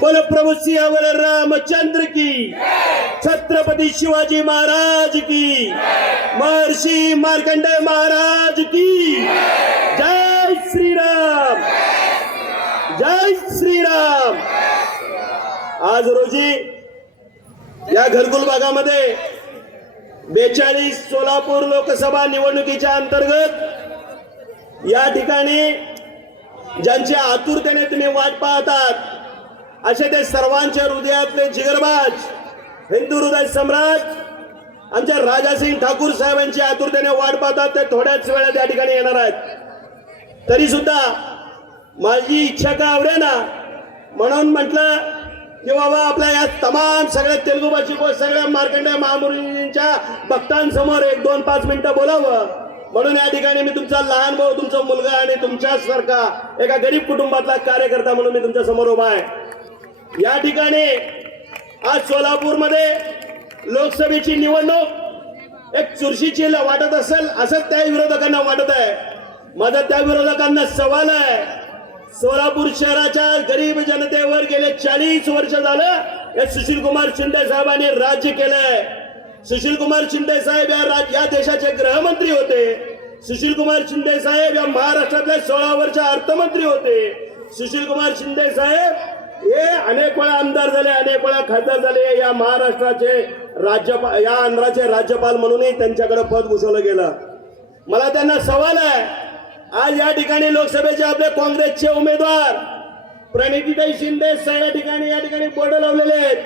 बोल प्रभू रामचंद्र की. छत्रपती शिवाजी महाराज की. महर्षी मार्कंडेय महाराज की. जय श्रीराम. जय श्रीराम. आज रोजी या घरकुल भागामध्ये बेचाळीस सोलापूर लोकसभा निवडणुकीच्या अंतर्गत या ठिकाणी ज्यांच्या आतुरतेने तुम्ही वाट पाहतात असे ते सर्वांच्या हृदयातले जिगरबाज हिंदू हृदय सम्राट आमच्या राजासिंग ठाकूर साहेबांची आतुरतेने वाट पाहतात ते थोड्याच वेळा त्या ठिकाणी येणार आहेत. तरी सुद्धा माझी इच्छा का आवडे ना म्हणून म्हटलं की बाबा आपल्या या तमाम सगळ्या तेलुगू भाषिक व सगळ्या मार्कंडेय महामुनींच्या भक्तांसमोर एक दोन पाच मिनिटं बोलावं. म्हणून या ठिकाणी मी तुमचा लहान भाऊ तुमचा मुलगा आणि तुमच्यासारखा एका गरीब कुटुंबातला कार्यकर्ता म्हणून मी तुमच्यासमोर उभा आहे. या ठिकाणी आज सोलापूरमध्ये लोकसभेची निवडणूक एक चुरशीची वाटत असेल असं त्या विरोधकांना वाटत आहे. माझा त्या विरोधकांना सवाल आहे. सोलापूर शहराच्या गरीब जनतेवर गेले चाळीस वर्ष झालं या सुशील कुमार शिंदे साहेबांनी राज्य केलंय. सुशील कुमार शिंदे साहेब या राज- या देशाचे गृहमंत्री होते. सुशील कुमार शिंदे साहेब या महाराष्ट्रातले सोळा वर्ष अर्थमंत्री होते. सुशील कुमार शिंदे साहेब हे अनेक वेळा आमदार झाले अनेक वेळा खासदार झाले. या महाराष्ट्राचे राज्यपाल या आंध्राचे राज्यपाल म्हणूनही त्यांच्याकडे पद घुसवलं गेलं. मला त्यांना सवाल आहे. आज या ठिकाणी लोकसभेचे आपले काँग्रेसचे उमेदवार प्रणितीताई शिंदे सगळ्या ठिकाणी या ठिकाणी बोर्ड लावलेले आहेत.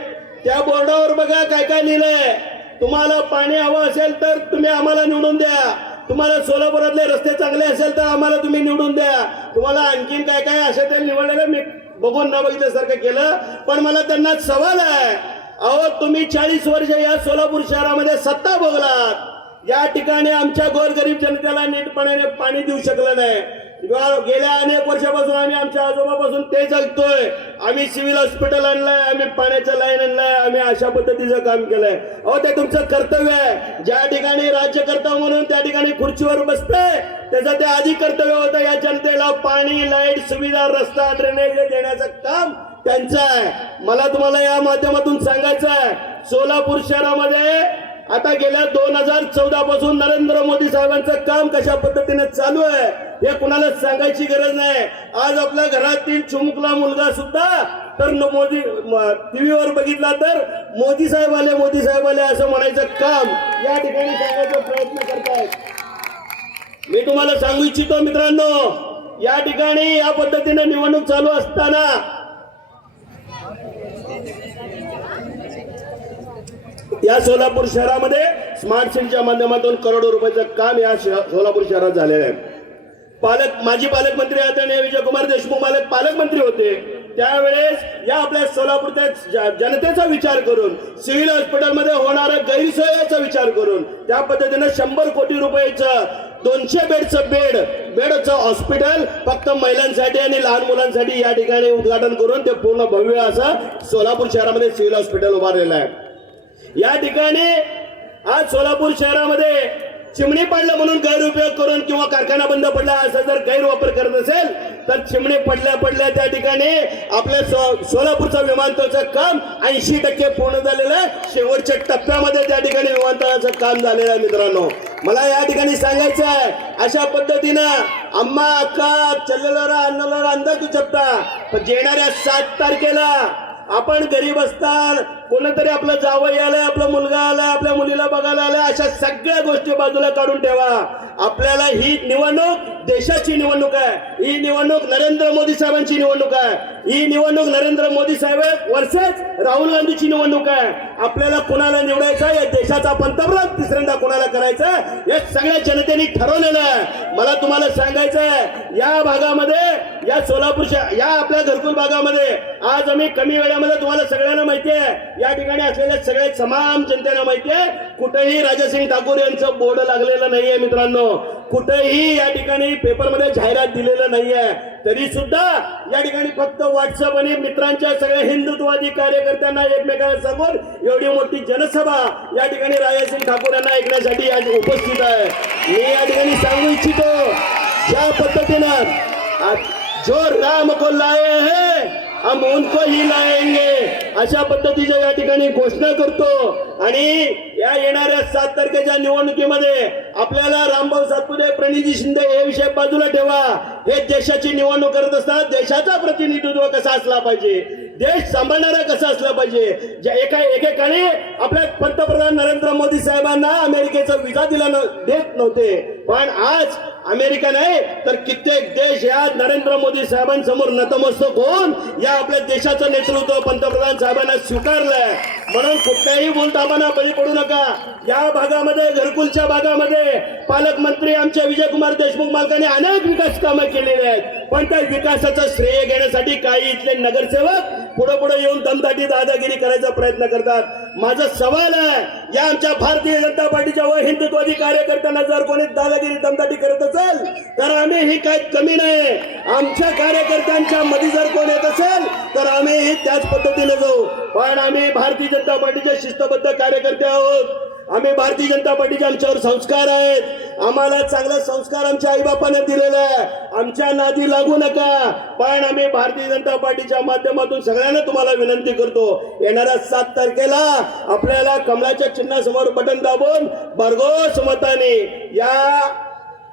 त्या बोर्डावर बघा काय काय लिहिलंय. तुम्हाला पाणी हवं असेल तर तुम्ही आम्हाला निवडून द्या. तुम्हाला सोलापुरातले रस्ते चांगले असेल तर आम्हाला तुम्ही निवडून द्या. तुम्हाला आणखीन काय काय असे ते निवडलेलं मी बघून न बघितल्यासारखं केलं. पण मला त्यांना सवाल आहे. अहो तुम्ही चाळीस वर्ष या सोलापूर शहरामध्ये सत्ता भोगलात या ठिकाणी आमच्या गोरगरीब जनतेला नीटपणाने पाणी देऊ शकलं नाही. गेल्या अनेक वर्षापासून आम्ही आमच्या आजोबापासून ते जगतोय आम्ही सिव्हिल हॉस्पिटल आणलंय आम्ही पाण्याचं लाईन आणलंय आम्ही अशा पद्धतीचं काम केलंय. अहो ते तुमचं कर्तव्य आहे. ज्या ठिकाणी राज्यकर्ता म्हणून त्या ठिकाणी खुर्चीवर बसतंय त्याचं ते आधी कर्तव्य होतं. या जनतेला पाणी लाइट सुविधा रस्ता ड्रेनेज देण्याचं काम त्यांचं आहे. मला तुम्हाला या माध्यमातून सांगायचं आहे. सोलापूर शहरामध्ये आता गेल्या दोन हजार चौदा पासून नरेंद्र मोदी साहेबांचं काम कशा पद्धतीने चालू आहे हे कुणाला सांगायची गरज नाही. आज आपल्या घरातील चुमकला मुलगा सुद्धा तर मोदी टीव्हीवर बघितला तर मोदी साहेब आले मोदी साहेब आले असं म्हणायचं काम. या ठिकाणी सांगायचा प्रयत्न करतायत. मी तुम्हाला सांगू इच्छितो मित्रांनो या ठिकाणी या पद्धतीने निवडणूक चालू असताना या सोलापूर शहरामध्ये स्मार्ट सिटीच्या माध्यमातून करोडो रुपयाचं काम या सोलापूर शहरात झालेलं आहे. पालक माजी पालकमंत्री आदरणीय विजयकुमार देशमुख मालक पालकमंत्री होते. त्यावेळेस या आपल्या सोलापूरच्या जनतेचा विचार करून सिव्हिल हॉस्पिटलमध्ये होणाऱ्या गैरसोयाचा विचार करून त्या पद्धतीनं शंभर कोटी रुपयाचं दोनशे बेडचं बेड बेडचं हॉस्पिटल फक्त महिलांसाठी आणि लहान मुलांसाठी या ठिकाणी उद्घाटन करून ते पूर्ण भव्य असं सोलापूर शहरामध्ये सिव्हिल हॉस्पिटल उभारलेलं आहे. या ठिकाणी आज सोलापूर शहरामध्ये चिमणी पडलं म्हणून गैरउपयोग करून किंवा कारखाना बंद पडला असा जर गैरवापर करत असेल तर चिमणी पडल्या पडल्या त्या ठिकाणी आपल्या सो- विमानतळाचं काम ऐंशी टक्के पूर्ण झालेलं आहे. शेवटच्या टप्प्यामध्ये त्या ठिकाणी विमानतळाचं काम झालेलं आहे मित्रांनो. मला या ठिकाणी सांगायचं आहे अशा पद्धतीनं अम्मा अक्का चल्लेलोरा अन्नलोरा अंदाज तू जपता पण येणाऱ्या सात तारखेला आपण गरीब असतात कोणतरी आपलं जावई आलंय आपला मुलगा आलाय आपल्या मुलीला बघायला आलाय अशा सगळ्या गोष्टी बाजूला काढून ठेवा. आपल्याला ही निवडणूक देशाची निवडणूक आहे. ही निवडणूक नरेंद्र मोदी साहेबांची निवडणूक आहे. ही निवडणूक नरेंद्र मोदी साहेब वर्सेस राहुल गांधीची निवडणूक आहे. आपल्याला कोणाला निवडायचं या देशाचा पंतप्रधान तिसऱ्यांदा कोणाला करायचं हे सगळ्या जनतेने ठरवलेलं आहे. मला तुम्हाला सांगायचं आहे या भागामध्ये या सोलापूरच्या या आपल्या घरकुल भागामध्ये आज आम्ही कमी वेळामध्ये तुम्हाला सगळ्यांना माहिती आहे. या ठिकाणी असलेल्या सगळ्या तमाम जनतेला माहिती आहे. कुठेही राजासिंग ठाकूर यांचं बोर्ड लागलेलं नाहीये मित्रांनो. कुठेही या ठिकाणी पेपरमध्ये जाहिरात दिलेलं नाहीये. तरी सुद्धा या ठिकाणी फक्त व्हॉट्सअप आणि मित्रांच्या सगळ्या हिंदुत्ववादी कार्यकर्त्यांना एकमेकांना सांगून एवढी मोठी जनसभा या ठिकाणी राजासिंग ठाकूर यांना ऐकण्यासाठी आज उपस्थित आहे. मी या ठिकाणी सांगू इच्छितो ज्या पद्धतीनं जो राम को लाए है हम उनको ही लाएंगे अशा पद्धतीच्या या ठिकाणी घोषणा करतो. आणि या येणाऱ्या सात तारखेच्या निवडणुकीमध्ये आपल्याला रामभाऊ सातपुते प्रणिती शिंदे हे विषय बाजूला ठेवा. हे देशाची निवडणूक करत असताना देशाचा प्रतिनिधित्व कसा असला पाहिजे? देश सांभाळणारा कसा असला पाहिजे? ज्या एका एकेकाने आपल्या पंतप्रधान नरेंद्र मोदी साहेबांना अमेरिकेचा विजा दिला न- देत नव्हते. पण आज अमेरिका नाही तर कित्येक देश या नरेंद्र मोदी साहेबांसमोर नतमस्तक होऊन या आपल्या देशाचं नेतृत्व पंतप्रधान साहेबांना स्वीकारलंय. म्हणून कुठल्याही बोलताना बळी पडू नका. या भागामध्ये घरकुलच्या भागामध्ये पालकमंत्री आमच्या विजयकुमार देशमुख मालकाने अनेक विकास कामं केलेली आहेत. पण त्या विकासाचं श्रेय घेण्यासाठी काही इथले नगरसेवक पुढे पुढे येऊन दमदाटी दादागिरी करायचा प्रयत्न करतात. माझा सवाल आहे या आमच्या भारतीय जनता पार्टीच्या व हिंदुत्वादी कार्यकर्त्यांना जर कोणी दादागिरी दमदाटी करत असेल तर आम्ही ही काही कमी नाही. आमच्या कार्यकर्त्यांच्या मध्ये जर कोण येत असेल तर आम्ही त्याच पद्धतीने जाऊ. पण आम्ही भारतीय जनता पार्टीचे शिस्तबद्ध कार्यकर्ते आहोत. आम्ही भारतीय जनता पार्टीचे आमच्यावर संस्कार आहेत आम्हाला चांगला संस्कार आमच्या आईबापाने दिलेला आहे. आमच्या नादी लागू नका. पण आम्ही भारतीय जनता पार्टीच्या माध्यमातून सगळ्यांना तुम्हाला विनंती करतो येणाऱ्या सात तारखेला आपल्याला कमलाच्या चिन्हासमोर बटन दाबून भरघोस मताने या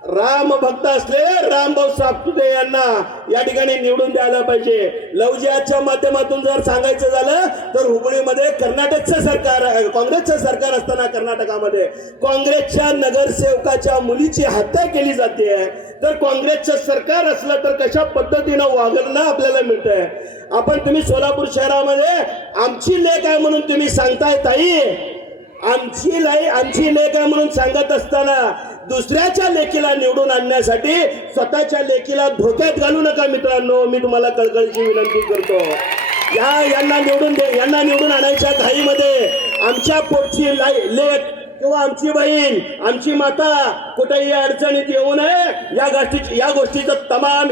राम भक्त असलेले रामभाऊ सातपुते यांना या ठिकाणी निवडून द्यायला पाहिजे. लवजियाच्या माध्यमातून जर सांगायचं झालं तर हुबळीमध्ये कर्नाटकचं सरकार काँग्रेसचं सरकार असताना कर्नाटकामध्ये. काँग्रेसच्या नगरसेवकाच्या मुलीची हत्या केली जाते. तर काँग्रेसचं सरकार असलं तर कशा पद्धतीनं वागणं आपल्याला मिळतंय? आपण तुम्ही सोलापूर शहरामध्ये आमची लेख आहे म्हणून तुम्ही सांगताय ताई. आमची लाई आमची लेख आहे म्हणून सांगत असताना दुसऱ्याच्या लेखीला निवडून आणण्यासाठी स्वतःच्या लेखीला धोक्यात घालू नका मित्रांनो. मी तुम्हाला कळकळीची विनंती करतो. या यांना निवडून दे यांना निवडून आणायच्या घाईमध्ये आमच्या पोटची लाई लेख किंवा आमची बहीण आमची माता कुठेही अडचणीत येऊ नये. या गोष्टीची या गोष्टीचं तमाम